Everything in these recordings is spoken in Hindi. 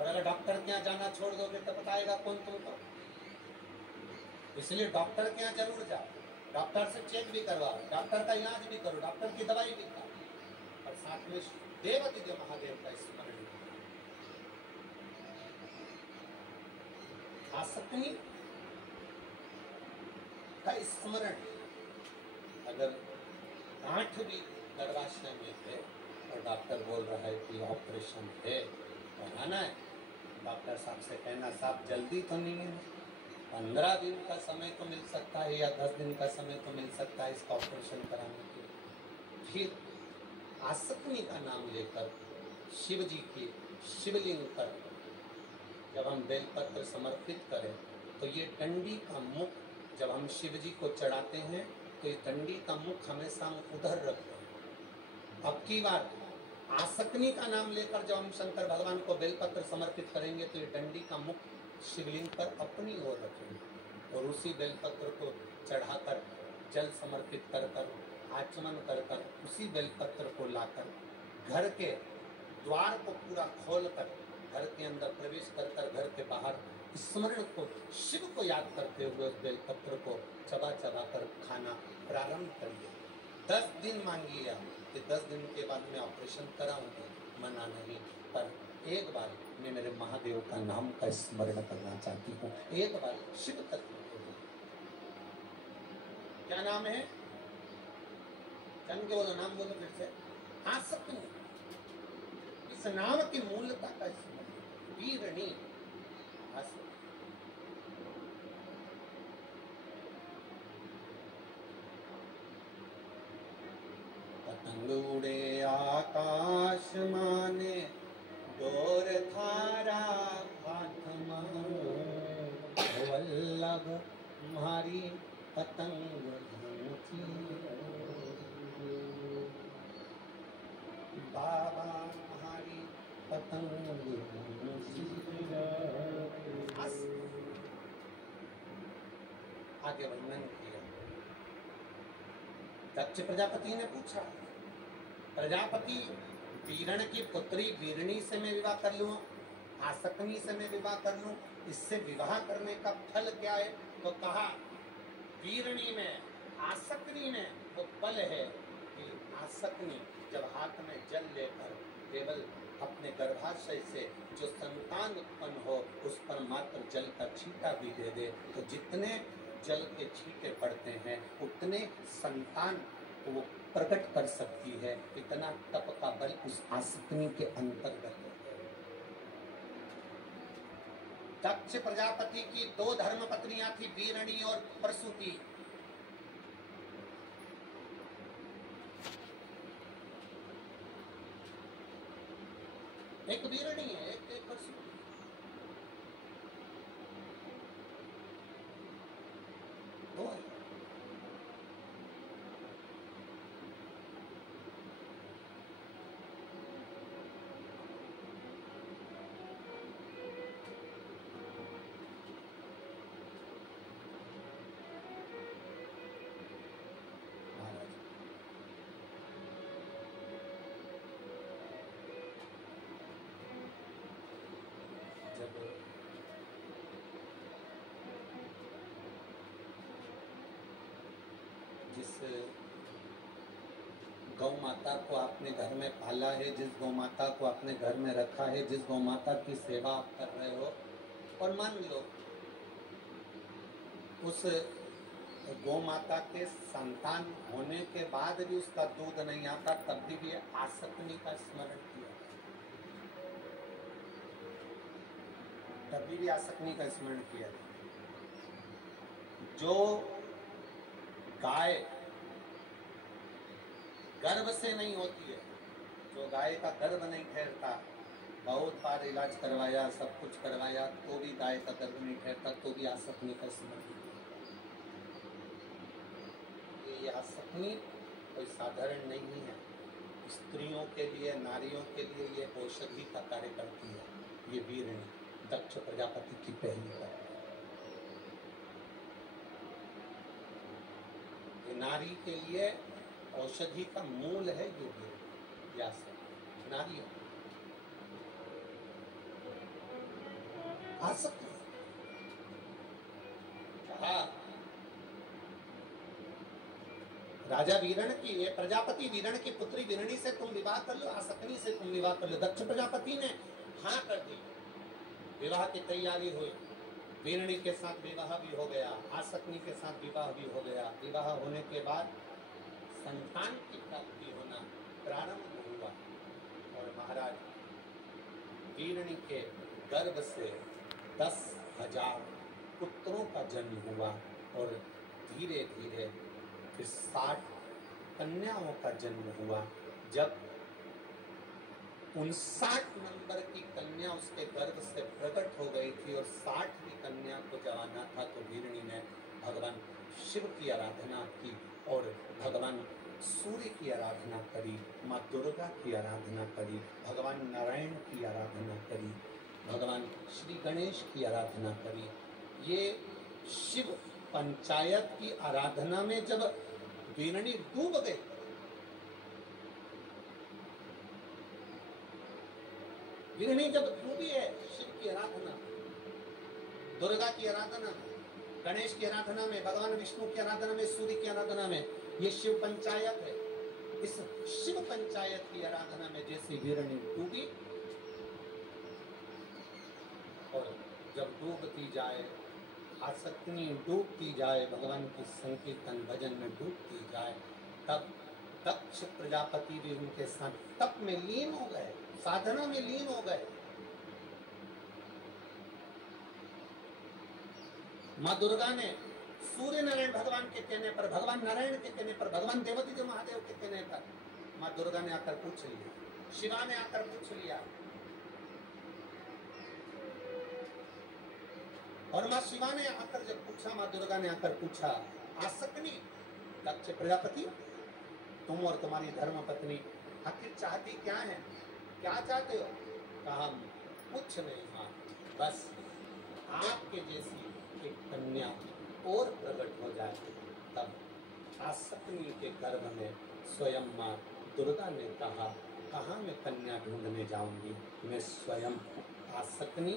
और अगर डॉक्टर के यहाँ जाना छोड़ दोगे तो बताएगा कौन तुमको। इसलिए डॉक्टर के यहाँ जरूर जाओ, डॉक्टर से चेक भी करवाओ, डॉक्टर का इलाज भी करो, डॉक्टर की दवाई भी खाओ, और साथ में देवादिदेव महादेव का स्मरण। आसक्ति का स्मरण। अगर गांठ भी गर्भाशय में है और डॉक्टर बोल रहा है कि ऑपरेशन है कराना है, डॉक्टर साहब से कहना साहब जल्दी तो नहीं है, 15 दिन का समय तो मिल सकता है या 10 दिन का समय तो मिल सकता है इसका ऑपरेशन कराने के लिए। फिर आसक्ति का नाम लेकर शिव जी की शिवलिंग पर जब हम बेलपत्र समर्पित करें तो ये डंडी का मुख जब हम शिव जी को चढ़ाते हैं तो ये डंडी का मुख हमेशा हम उधर रखते हैं। अब की बार आसक्ति का नाम लेकर जब हम शंकर भगवान को बेलपत्र समर्पित करेंगे तो ये डंडी का मुख शिवलिंग पर अपनी ओर रखेंगे और उसी बेलपत्र को चढ़ाकर जल समर्पित कर कर आचमन कर कर उसी बेलपत्र को लाकर घर के द्वार को पूरा खोलकर घर के अंदर प्रवेश कर कर घर के बाहर स्मरण को शिव को याद करते हुए उस बेलपत्र को चबा चबा कर खाना प्रारंभ करिए। 10 दिन मांगिए आप कि 10 दिन के बाद मैं ऑपरेशन कराऊंगी, मना नहीं, पर एक बार मैं मेरे महादेव का नाम का स्मरण करना चाहती हूँ। एक बार शिव तत्व क्या नाम है, चंद के बोलो, नाम बोलो फिर से। आसक्ति, इस नाम की मूलता का स्मरण। वीरणी आसक्ति। पतंग उड़े आकाश माने डोर थारा हाथ वल्लभ तुम्हारी पतंग बाबा तुम्हारी पतंग। आगे वर्णन किया। दक्ष प्रजापति ने पूछा, प्रजापति वीरण की पुत्री वीरणी से मैं विवाह कर लूं, आसक्ति से मैं विवाह कर लूं, इससे विवाह करने का फल क्या है? तो कहा वीरणी में आसक्ति में वो बल है कि आसक्ति जब हाथ में जल लेकर केवल अपने गर्भाशय से जो संतान उत्पन्न हो उस पर मात्र जल का छींटा भी दे दे तो जितने जल के छींटे पड़ते हैं उतने संतान को वो प्रकट कर सकती है। इतना तप का बल उस आसक्ति के अंतर्गत है। दक्ष प्रजापति की 2 धर्म पत्नियां थी, वीरणी और प्रसूति। एक वीरणी है, एक प्रसूति। दो है। जिस गौ माता को आपने घर में पाला है, जिस गौ माता को आपने घर में रखा है, जिस गौ माता की सेवा आप कर रहे हो, और मान लो उस गौ माता के संतान होने के बाद भी उसका दूध नहीं आता, तब भी आसक्ति का स्मरण किया, तब भी आसक्ति का स्मरण किया। जो गाय गर्भ से नहीं होती है, जो गाय का गर्भ नहीं ठहरता, बहुत बार इलाज करवाया, सब कुछ करवाया, तो भी गाय का गर्भ नहीं ठहरता, तो भी आसक्ति का स्मरण। ये आसक्ति कोई साधारण नहीं है। स्त्रियों के लिए, नारियों के लिए ये औषधि का कार्य करती है। ये वीरणी दक्ष प्रजापति की पहली बात। नारी के लिए औषधि का मूल है ये वीरणी, नारियों। आसक्ति। कहा राजा वीरण की, ये प्रजापति वीरण की पुत्री वीरणी से तुम विवाह कर लो, आसक्ति से तुम विवाह कर लो। दक्ष प्रजापति ने हाँ कर दी, विवाह की तैयारी हुई, वीरणी के साथ विवाह भी हो गया, आसक्ति के साथ विवाह भी हो गया। विवाह होने के बाद संतान की प्राप्ति होना प्रारंभ हुआ और महाराज वीरणी के गर्भ से 10,000 पुत्रों का जन्म हुआ और धीरे धीरे फिर 60 कन्याओं का जन्म हुआ। जब 59 नंबर की कन्या उसके गर्भ से प्रकट हो गई थी और 60वीं कन्या को जब आना था तो वीरणी ने भगवान शिव की आराधना की और भगवान सूर्य की आराधना करी, माँ दुर्गा की आराधना करी, भगवान नारायण की आराधना करी, भगवान श्री गणेश की आराधना करी। ये शिव पंचायत की आराधना में जब वीरणी डूब गई, वीरणी जब डूबी है शिव की आराधना, दुर्गा की आराधना, गणेश की आराधना में, भगवान विष्णु की आराधना में, सूर्य की आराधना में, ये शिव पंचायत है। इस शिव पंचायत की आराधना में जैसी वीरणी डूबी और जब डूबती जाए, आसक्ति डूबती जाए, भगवान की संकीर्तन भजन में डूबती जाए, तब दक्ष प्रजापति भी उनके साथ तप में लीन हो गए, साधना में लीन हो गए। माँ दुर्गा ने सूर्य नारायण भगवान के कहने पर, भगवान नारायण के कहने पर, भगवान देवती महादेव के कहने पर माँ दुर्गा ने आकर पूछ लिया, शिवा ने आकर पूछ लिया और माँ शिवा ने आकर जब पूछा, माँ दुर्गा ने आकर पूछा, आसक्ति दक्ष प्रजापति तुम और तुम्हारी धर्म पत्नी आखिर चाहती क्या है, क्या चाहते हो? कहा कुछ नहीं माँ, बस आपके जैसी एक कन्या और प्रकट हो जाए। तब आसक्ति के गर्भ में स्वयं माँ दुर्गा ने कहा, कहाँ मैं कन्या ढूंढने जाऊंगी, मैं स्वयं आसक्ति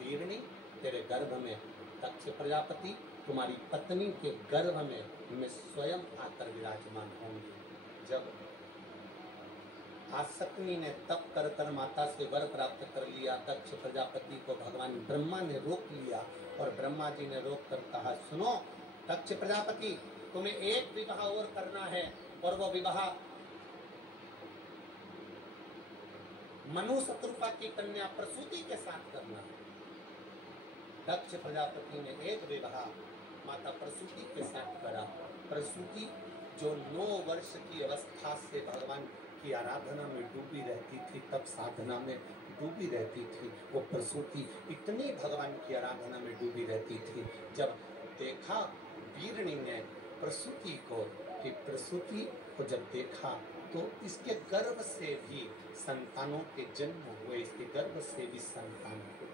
वीरणी तेरे गर्भ में, दक्ष प्रजापति तुम्हारी पत्नी के गर्भ में मैं स्वयं आकर विराजमान होंगी। जब आसक्ति ने तप कर कर माता से वर प्राप्त कर लिया, दक्ष प्रजापति को भगवान ब्रह्मा ने रोक लिया और ब्रह्मा जी ने रोक कर कहा, सुनो दक्ष प्रजापति, तुम्हें एक विवाह और करना है और वो विवाह मनु शत्रुपा की कन्या प्रसूति के साथ करना है। दक्ष प्रजापति ने एक विवाह माता प्रसूति के साथ करा। प्रसूति जो 9 वर्ष की अवस्था से भगवान की आराधना में डूबी रहती थी, तब साधना में डूबी रहती थी, वो प्रसूति इतनी भगवान की आराधना में डूबी रहती थी। जब देखा वीरणी ने प्रसूति को, कि प्रसूति को जब देखा तो इसके गर्भ से भी संतानों के जन्म हुए, इसके गर्भ से भी संतान हुए।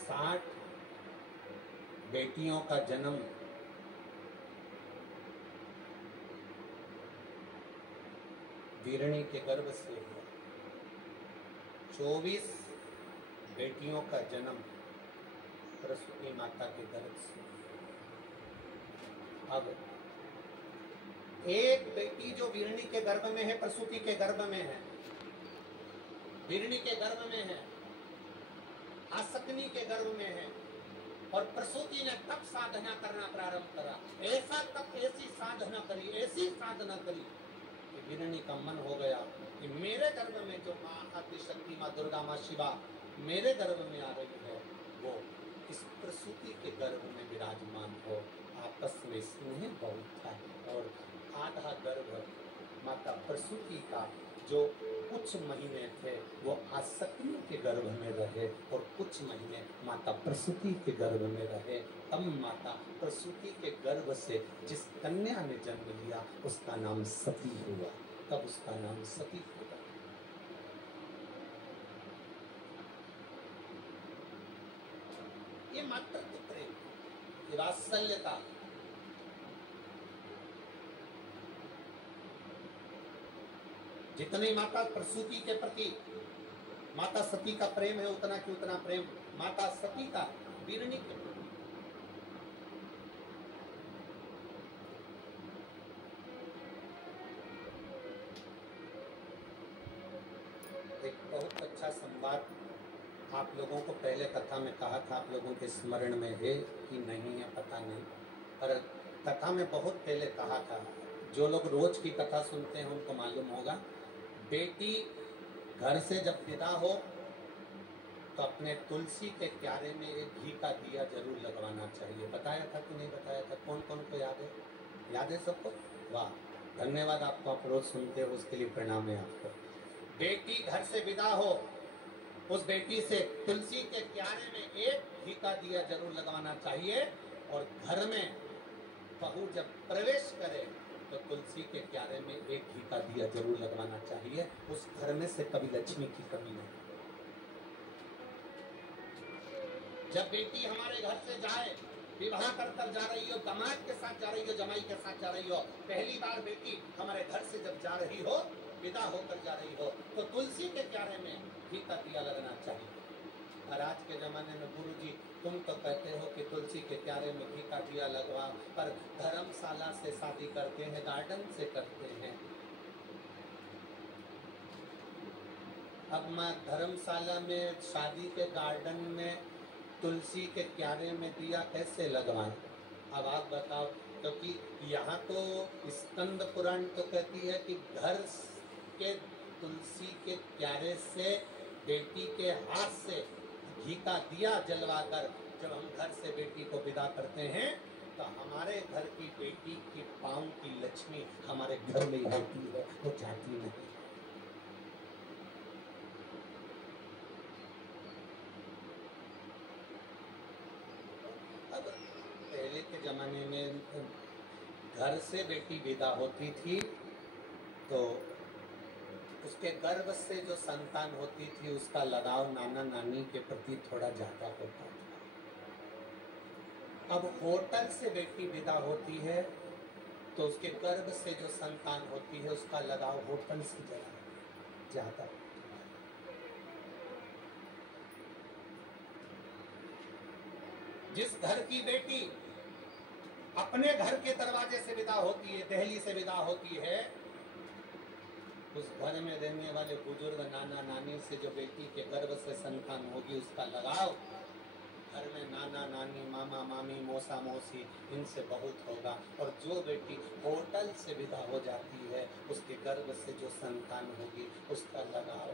साठ बेटियों का जन्म वीरणी के गर्भ से हुआ। 24 बेटियों का जन्म प्रसूति माता के गर्भ से। अब एक बेटी जो वीरणी के गर्भ में है, प्रसूति के गर्भ में है, वीरणी के गर्भ में है, आसक्ति के गर्भ में है, और प्रसूति ने तप साधना करना प्रारंभ करा। ऐसा तप, ऐसी साधना करी, ऐसी साधना करी कि वीरणी का मन हो गया कि मेरे गर्भ में जो माँ आदिशक्ति, माँ दुर्गा, माँ शिवा मेरे गर्भ में आ रही है, वो इस प्रसूति के गर्भ में विराजमान हो। आपस में स्नेह बहुत था और आधा गर्भ माता प्रसूति का जो कुछ महीने थे वो आसक्ति के गर्भ में रहे और कुछ महीने माता प्रसूति के गर्भ में रहे। तब माता प्रसूति के गर्भ से जिस कन्या ने जन्म लिया उसका नाम सती हुआ, तब उसका नाम सती हुआ। ये मातृत्व प्रेम, ये वात्सल्यता, जितनी माता प्रसूति के प्रति माता सती का प्रेम है, उतना कि उतना प्रेम माता सती का वीरनी के प्रति। एक बहुत अच्छा संवाद आप लोगों को पहले कथा में कहा था, आप लोगों के स्मरण में है कि नहीं है पता नहीं, पर कथा में बहुत पहले कहा था। जो लोग रोज की कथा सुनते हैं उनको मालूम होगा। बेटी घर से जब विदा हो तो अपने तुलसी के क्यारे में एक घी का दिया जरूर लगवाना चाहिए। बताया था कि नहीं बताया था? कौन कौन को याद है? याद है सबको? वाह, धन्यवाद आपको, आप रोज सुनते हो उसके लिए प्रणाम है आपको। बेटी घर से विदा हो, उस बेटी से तुलसी के क्यारे में एक घी का दिया जरूर लगवाना चाहिए। और घर में बहू जब प्रवेश करे तो तुलसी के क्यारे में एक घी का दिया जरूर लगवाना चाहिए। उस घर में से कभी लक्ष्मी की कमी नहीं। जब बेटी हमारे घर से जाए, विवाह कर कर जा रही हो, दामाद के साथ जा रही हो, जमाई के साथ जा रही हो, पहली बार बेटी हमारे घर से जब जा रही हो, विदा होकर जा रही हो, तो तुलसी के क्यारे में घी का दिया लगना चाहिए। और आज के जमाने में गुरुजी तुम तो कहते हो कि तुलसी के क्यारे में घी का दिया लगवा, पर धर्मशाला से शादी करते हैं, गार्डन से करते हैं। अब मैं धर्मशाला में शादी के गार्डन में तुलसी के क्यारे में दिया कैसे लगवाएं? अब आप बताओ, क्योंकि यहाँ तो स्कंद पुराण तो कहती है कि घर के तुलसी के क्यारे से बेटी के हाथ से घी का दिया जलवाकर जब हम घर से बेटी को विदा करते हैं तो हमारे घर की बेटी की पाँव की लक्ष्मी हमारे घर में ही रहती है, वो जाती नहीं। अब पहले के जमाने में घर से बेटी विदा होती थी तो उसके गर्भ से जो संतान होती थी उसका लगाव नाना नानी के प्रति थोड़ा ज्यादा होता था। अब होटल से बेटी विदा होती है तो उसके गर्भ से जो संतान होती है उसका लगाव होटल से ज्यादा होता है। जिस घर की बेटी अपने घर के दरवाजे से विदा होती है, दहली से विदा होती है, उस घर में रहने वाले बुजुर्ग नाना नानी से जो बेटी के गर्भ से संतान होगी उसका लगाव घर में नाना नानी, मामा मामी, मौसा मौसी इनसे बहुत होगा। और जो बेटी होटल से विदा हो जाती है उसके गर्भ से जो संतान होगी उसका लगाव